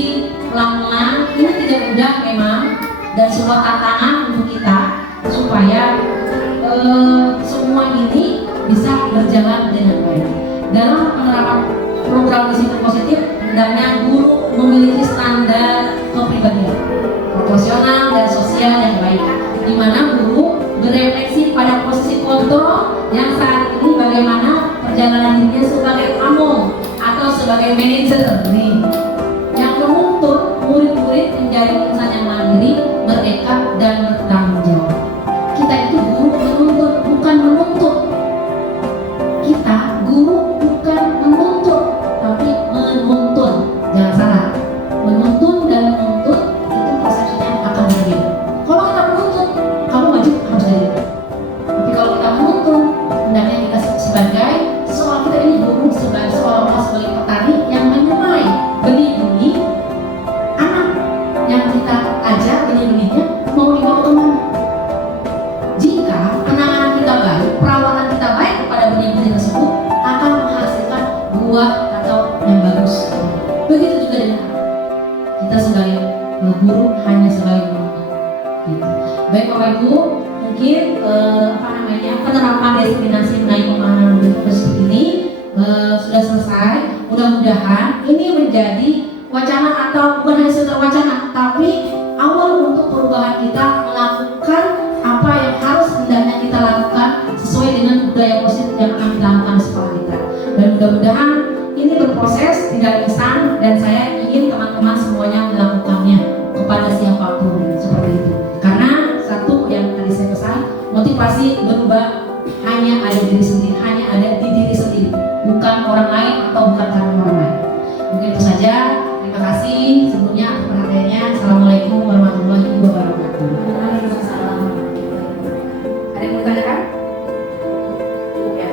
pelan-pelan ini tidak mudah memang, dan sebuah tantangan untuk kita supaya semua ini bisa berjalan dengan baik. Dalam penerapan program disiplin positif, hendaknya guru memiliki standar kepribadian proporsional dan sosial yang baik, di mana guru berefleksi pada posisi kontrol yang saat ini bagaimana perjalanan dirinya sebagai among atau sebagai manajer nih, yang menuntut murid-murid menjadi insan yang mandiri, bertekad dan bertanggung jawab. Kita itu guru menuntut, bukan menuntut. Kita guru bukan menuntut, tapi menuntun. Jangan salah, menuntun dan menuntut itu persepsinya akan berbeda. Kalau kita menuntut, kamu wajib harus jadi. Tapi kalau kita menuntun, hendaknya kita sebagai seorang, kita ini guru sebagai seolah-olah sebagai petani yang menyemai benih-benih anak yang kita ajar, benih-benihnya mau dibawa kemana. Jika penanganan kita baik, perawatan kita baik kepada benih-benih tersebut, akan menghasilkan buah atau yang bagus. Begitu juga dengan kita sebagai guru, hanya sebagai penuntun. Gitu. Baik Bapak Ibu, mungkin penerapan destinasi mengenai pemahaman murid seperti ini sudah selesai. Mudah-mudahan ini menjadi wacana, atau bukan hanya sekedar wacana, tapi awal untuk perubahan kita melakukan apa yang harus hendaknya kita lakukan sesuai dengan budaya positif yang akan kita lakukan di sekolah kita. Dan mudah-mudahan ini berproses, tidak instan, dan saya ingin teman-teman semuanya melakukannya kepada siapapun seperti itu. Karena satu yang tadi saya pesan, motivasi berubah hanya ada di diri sendiri, hanya ada di diri sendiri, bukan orang lain atau bukan karena orang lain. Mungkin itu saja. Terima kasih sebelumnya atas perhatiannya. Assalamualaikum warahmatullahi wabarakatuh. Ada yang mau ditanyakan? Ya.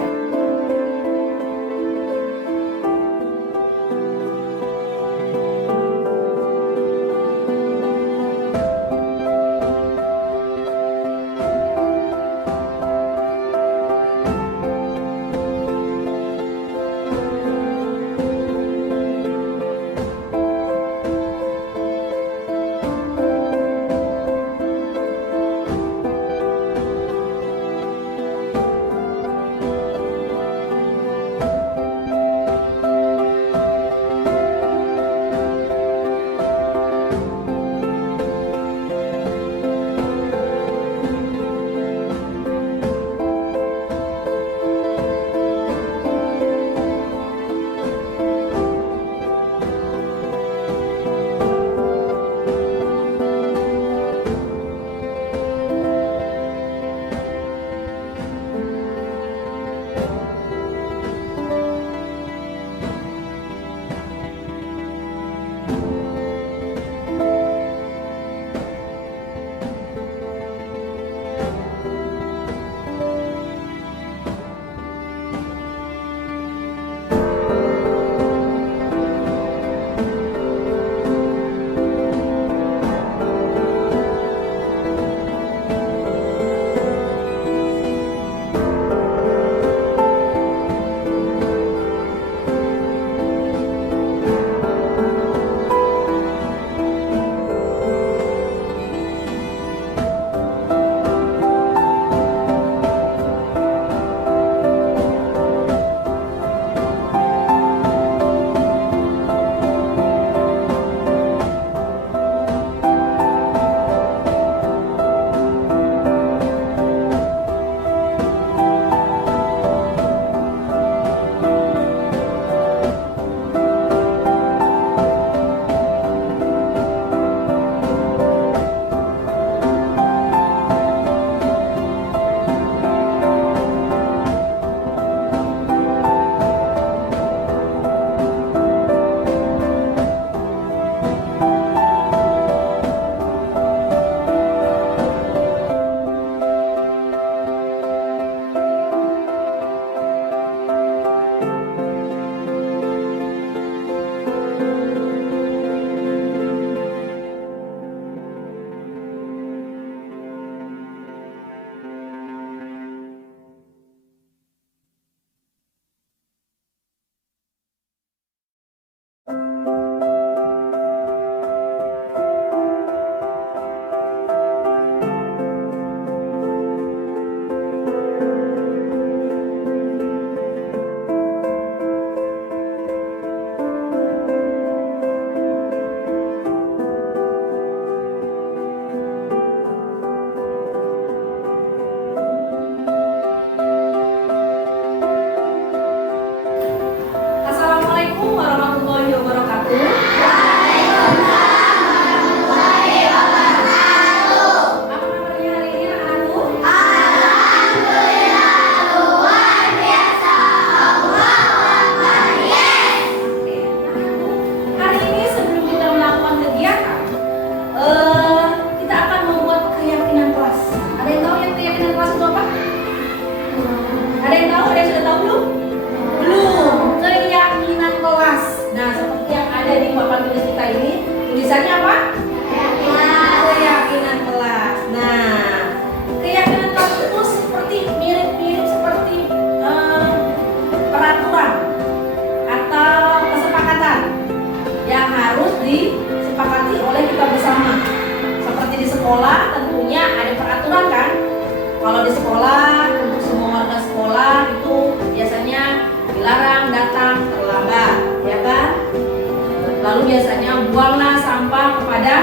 buanglah sampah kepada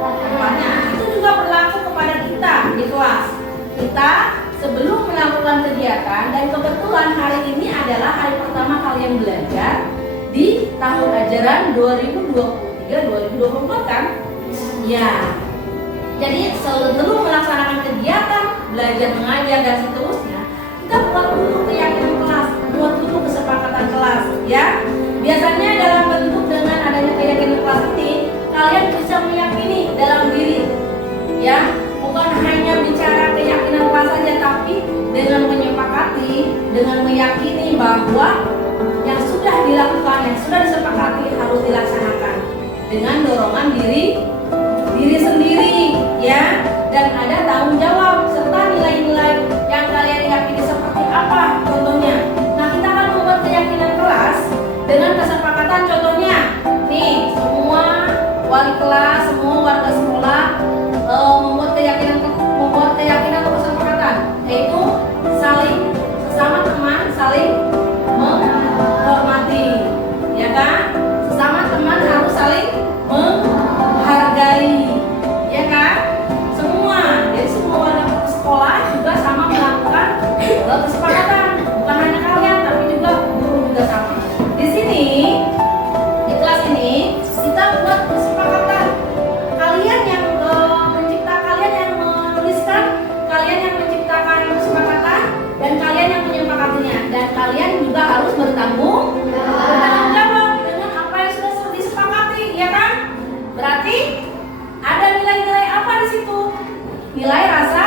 tempatnya. Itu juga berlaku kepada kita di kelas. Kita sebelum melakukan kegiatan, dan kebetulan hari ini adalah hari pertama kalian belajar di tahun ajaran 2023-2024 kan? Ya. Jadi sebelum melaksanakan kegiatan belajar mengajar dan seterusnya, kita buat dulu keyakinan kelas, buat dulu kesepakatan kelas, ya. Biasanya dalam bentuk dengan adanya keyakinan kelas ini, kalian bisa meyakini dalam diri, ya. Bukan hanya bicara keyakinan kelas saja, tapi dengan menyepakati, dengan meyakini bahwa yang sudah dilakukan, yang sudah disepakati harus dilaksanakan dengan dorongan diri sendiri, ya, dan ada tanggung jawab serta nilai-nilai yang kalian yakini seperti apa contohnya. Nah, kita akan membuat keyakinan kelas dengan kesepakatan, contohnya nih, semua wali kelas, semua warga sekolah membuat keyakinan kesepakatan, yaitu saling sesama teman saling menghormati, ya kan? Sesama teman harus saling menghargai, ya kan? Semua, jadi semua warga sekolah juga sama melakukan kesepakatan, bukan hanya kalian tapi juga guru juga sama. Di sini, di kelas ini kita buat kesepakatan. Kalian yang kalian yang menuliskan, kalian yang menciptakan kesepakatan, dan kalian yang menyepakatinya, dan kalian juga harus bertanggung jawab dengan apa yang sudah disepakati, ya kan? Berarti ada nilai-nilai apa di situ? Nilai rasa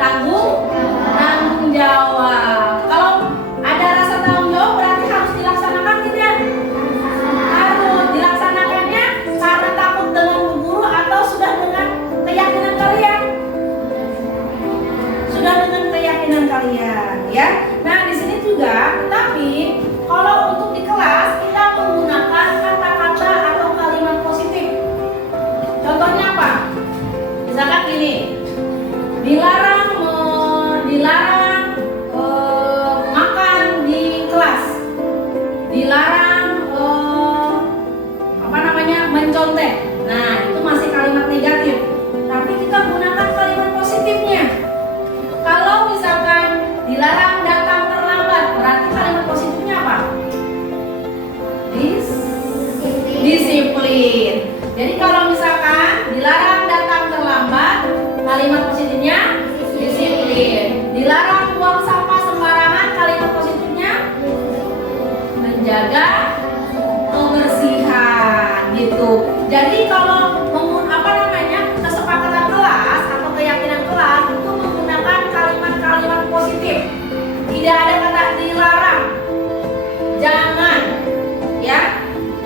tanggung jawab. Kalau ada rasa tanggung jawab berarti harus dilaksanakan tidak? Harus dilaksanakannya karena takut dengan Bu Guru atau sudah dengan keyakinan kalian? Sudah dengan keyakinan kalian, ya. Nah, di sini juga, tapi kalau untuk di kelas kita menggunakan kata-kata atau kalimat positif. Contohnya apa? Misalkan gini, dilarang makan di kelas, dilarang mencontek. Nah, itu masih kalimat negatif, tapi kita gunakan kalimat positifnya. Kalau misalkan dilarang datang terlambat, berarti kalimat positifnya apa? Disiplin. Jadi kalau misalkan dilarang datang terlambat, kalimat positifnya disiplin. Dilarang buang sampah sembarangan, kalimat positifnya menjaga kebersihan, gitu. Jadi kalau kesepakatan kelas atau keyakinan kelas itu menggunakan kalimat-kalimat positif. Tidak ada kata dilarang, jangan, ya.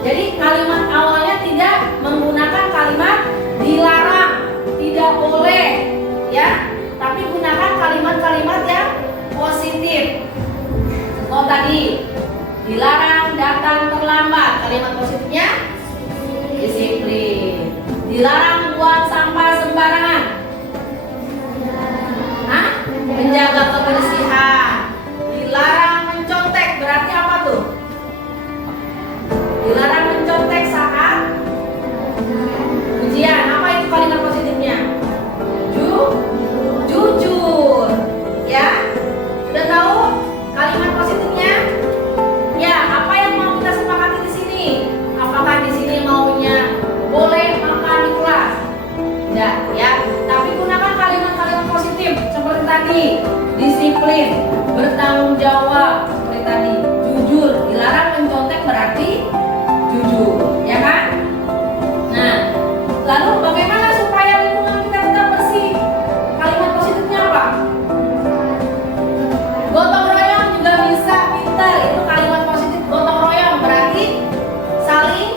Jadi kalimat awalnya tidak menggunakan kalimat dilarang, tidak boleh, ya. Tapi gunakan kalimat-kalimat yang positif. Oh, tadi dilarang datang terlambat, kalimat positifnya disiplin. Dilarang buang sampah sembarangan, menjaga kebersihan. Dilarang mencontek, berarti apa tuh? Dilarang mencontek saat ujian. Apa itu kalimat positifnya? Jujur, ya. Sudah tahu kalimat positifnya? Ya, apa yang mau kita sepakati di sini? Apakah di sini maunya boleh makan di kelas? Tidak, ya. Tapi gunakan kalimat-kalimat positif seperti tadi, disiplin, bertanggung jawab, seperti tadi, jujur. Dilarang mencontek berarti jujur, ya kan? Nah, lalu bagaimana supaya lingkungan kita tetap bersih? Kalimat positifnya apa? Gotong royong juga bisa, pintar. Itu kalimat positif. Gotong royong berarti saling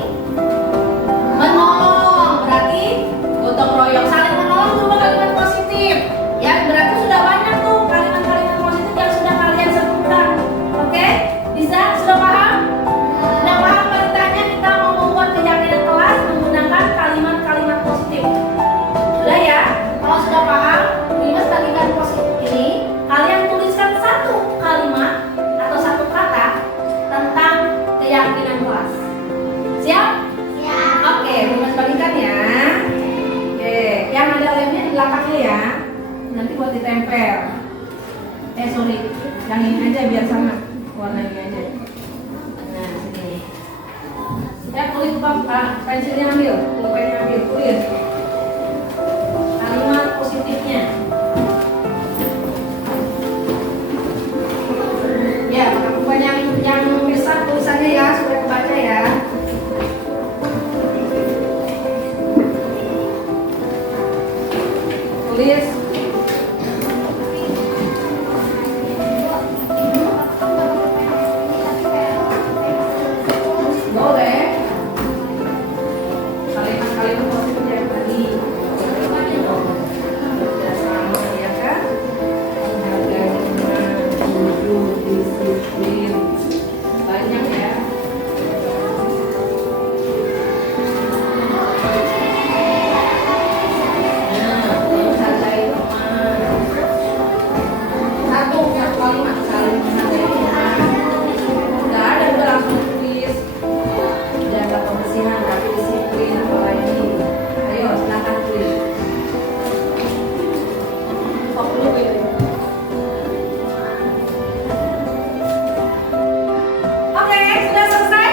menolong, berarti gotong royong. Saling menolong juga kalimat positif, ya. Berarti sudah banyak tuh kalimat-kalimat positif yang sudah kalian sebutkan. Oke? Bisa? Sudah paham? Sudah paham ceritanya kita mau membuat keyakinan kelas menggunakan kalimat-kalimat positif. Sudah, ya? Kalau sudah paham, Dimas bagikan positif ini, kalian tuliskan satu kalimat atau satu kata tentang keyakinan kelas. Siap? pensilnya ambil, pulpennya ambil, tulis kalimat positifnya. Ya, pakai pulpen yang besar tulisannya ya, supaya kebaca ya. Tulis. Boleh. Kalimat-kalimat positif yang tadi. Sudah sama ya kan? Menjaga iman, jujur, disiplin. Banyak ya. Satu kalimat saling menghargai teman. Udah ada, udah langsung tulis. Jaga kebersihan, tapi disiplin, apalagi. Ayo silakan tulis. Stop dulu ya. Oke, sudah selesai?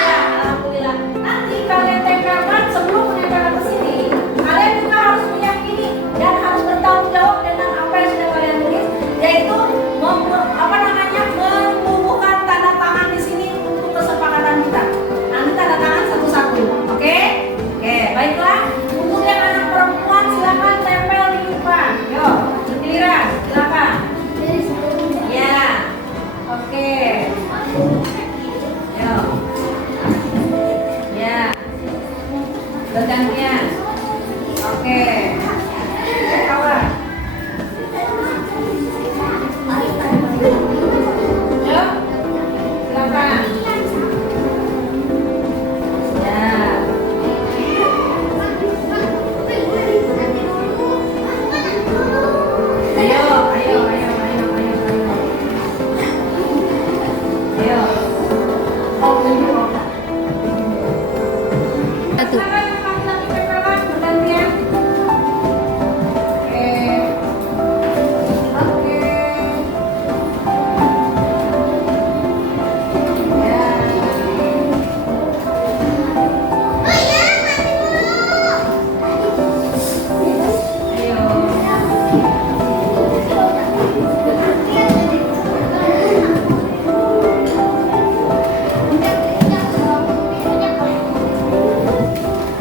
Ya, alhamdulillah. Nanti kalian tempelkan sebelum menempelkan ke sini. Kalian juga harus meyakini dan harus bertanggung jawab dengan apa yang sudah kalian tulis, yaitu membubuhkan tanda tangan di sini untuk kesepakatan kita. Nanti tanda tangan satu-satu, oke? Oke, baiklah. Untuk yang anak perempuan silakan tempel di depan. Yuk, giliran, silakan. Ya, oke. Yuk. Ya, bergantian. Oke. Kawan. Yuk, silakan. Ya. Ayo, ayo, ayo, ayo, ayo, ayo. Ayo. Oh, ini kok. Silakan laki-laki tempelan bergantian. Oke. Oke. Ya.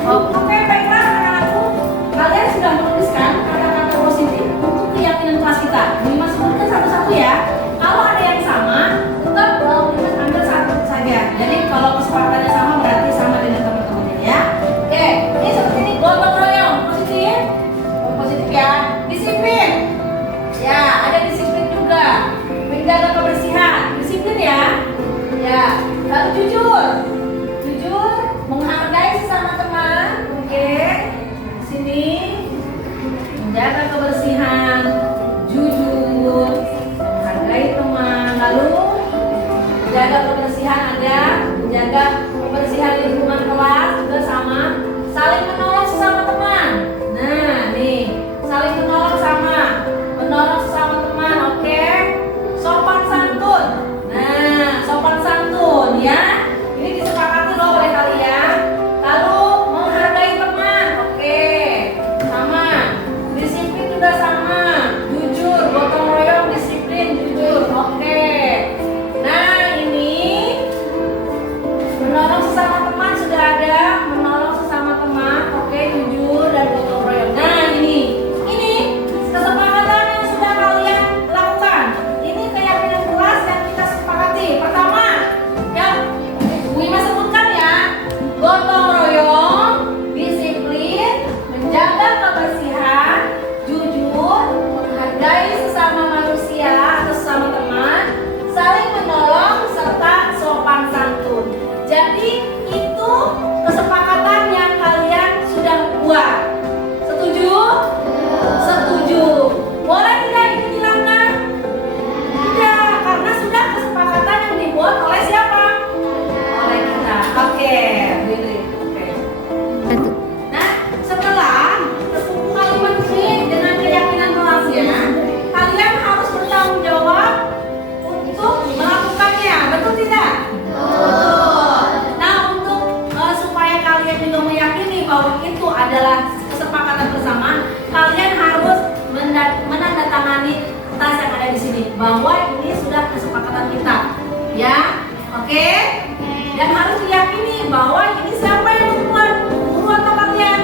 Oke, baiklah anak-anakku. Kalian sudah menuliskan kata-kata positif untuk keyakinan kelas kita. Dimas sebutkan satu-satu ya. Kalau ada yang sama, tetap Dimas ambil satu saja. Jadi kalau kesepakatannya sama berarti sama dengan teman-temannya ya. Oke, ini seperti ini gotong royong positif. Oh, positif ya. Disiplin. Ya, ada disiplin juga. Menjaga kebersihan, disiplin ya. Ya, lalu jujur. Jujur, menghargai sesama teman. Oke. Sini. Menjaga kebersihan, jujur, menghargai teman. Lalu menjaga kebersihan ada, menjaga kebersihan lingkungan kelas juga sama. Saling menolong sesama teman. Nah, nih, saling menolong sama. Menolong sesama teman, oke. Sopan santun. Nah, sopan santun ya. Ini disepakati loh oleh kalian. Lalu menghargai teman, oke. Sama. Disiplin juga sama. Jujur, gotong royong, disiplin, jujur, oke. Nah, ini menolong sesama teman sudah kesepakatan kita. Ya, oke? Dan harus diyakini bahwa ini siapa yang membuat guru atau kalian?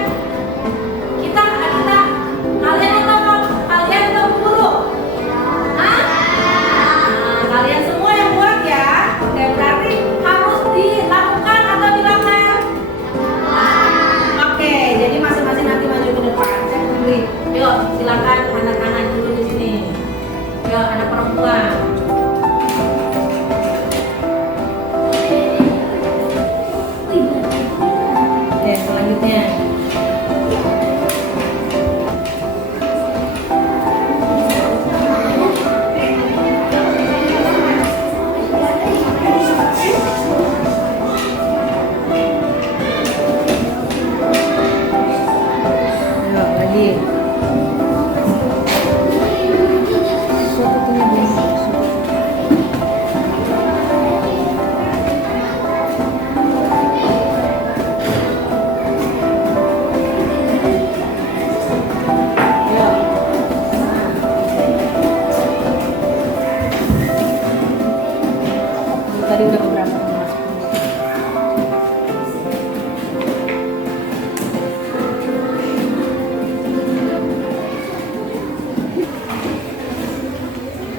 Kalian atau guru? Hah? Nah, kalian semua yang buat ya. Oke, berarti harus dilakukan atau dilakukan? Oke, jadi masing-masing nanti maju ke depan. Saya beri. Yuk, silakan anak-anak dulu di sini. Yuk, anak perempuan. Oke, selanjutnya. Yuk, lagi. Tadi udah beberapa masuk.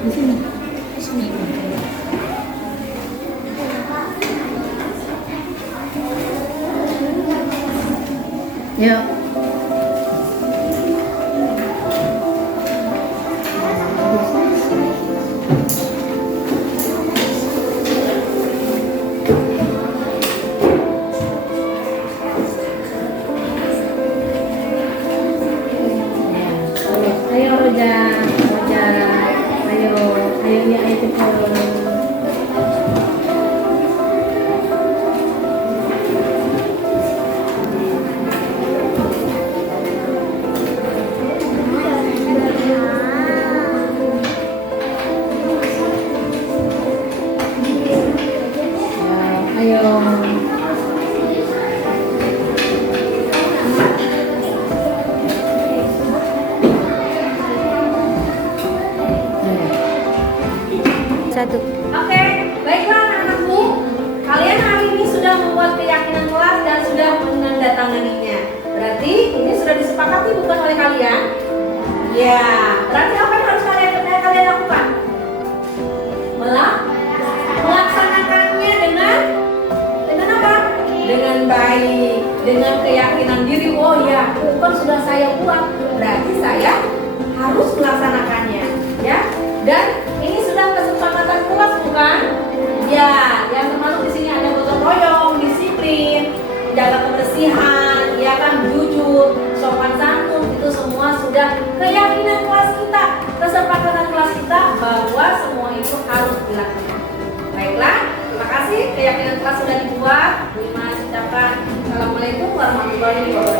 Di sini. Di sini. Yuk. Ayo Roja, ayo ya, ayo cepet. Ya, ayo. Satu. Oke, baiklah anak-anakku. Kalian hari ini sudah membuat keyakinan kelas dan sudah menandatanganinya. Berarti ini sudah disepakati bukan oleh kalian? Ya, berarti apa yang harus kalian lakukan? Melaksanakannya dengan apa? Dengan baik, dengan keyakinan diri. Oh ya, bukan sudah saya buat, berarti saya harus melaksanakannya, ya. Dan ini sudah kesepakatan kelas bukan? Ya, yang termasuk di sini ada gotong royong, disiplin, jaga kebersihan, ya kan, jujur, sopan santun, itu semua sudah keyakinan kelas kita, kesepakatan kelas kita bahwa semua itu harus dilakukan. Baiklah, terima kasih, keyakinan kelas sudah dibuat. Terima kasih, ucapkan Assalamualaikum warahmatullahi wabarakatuh.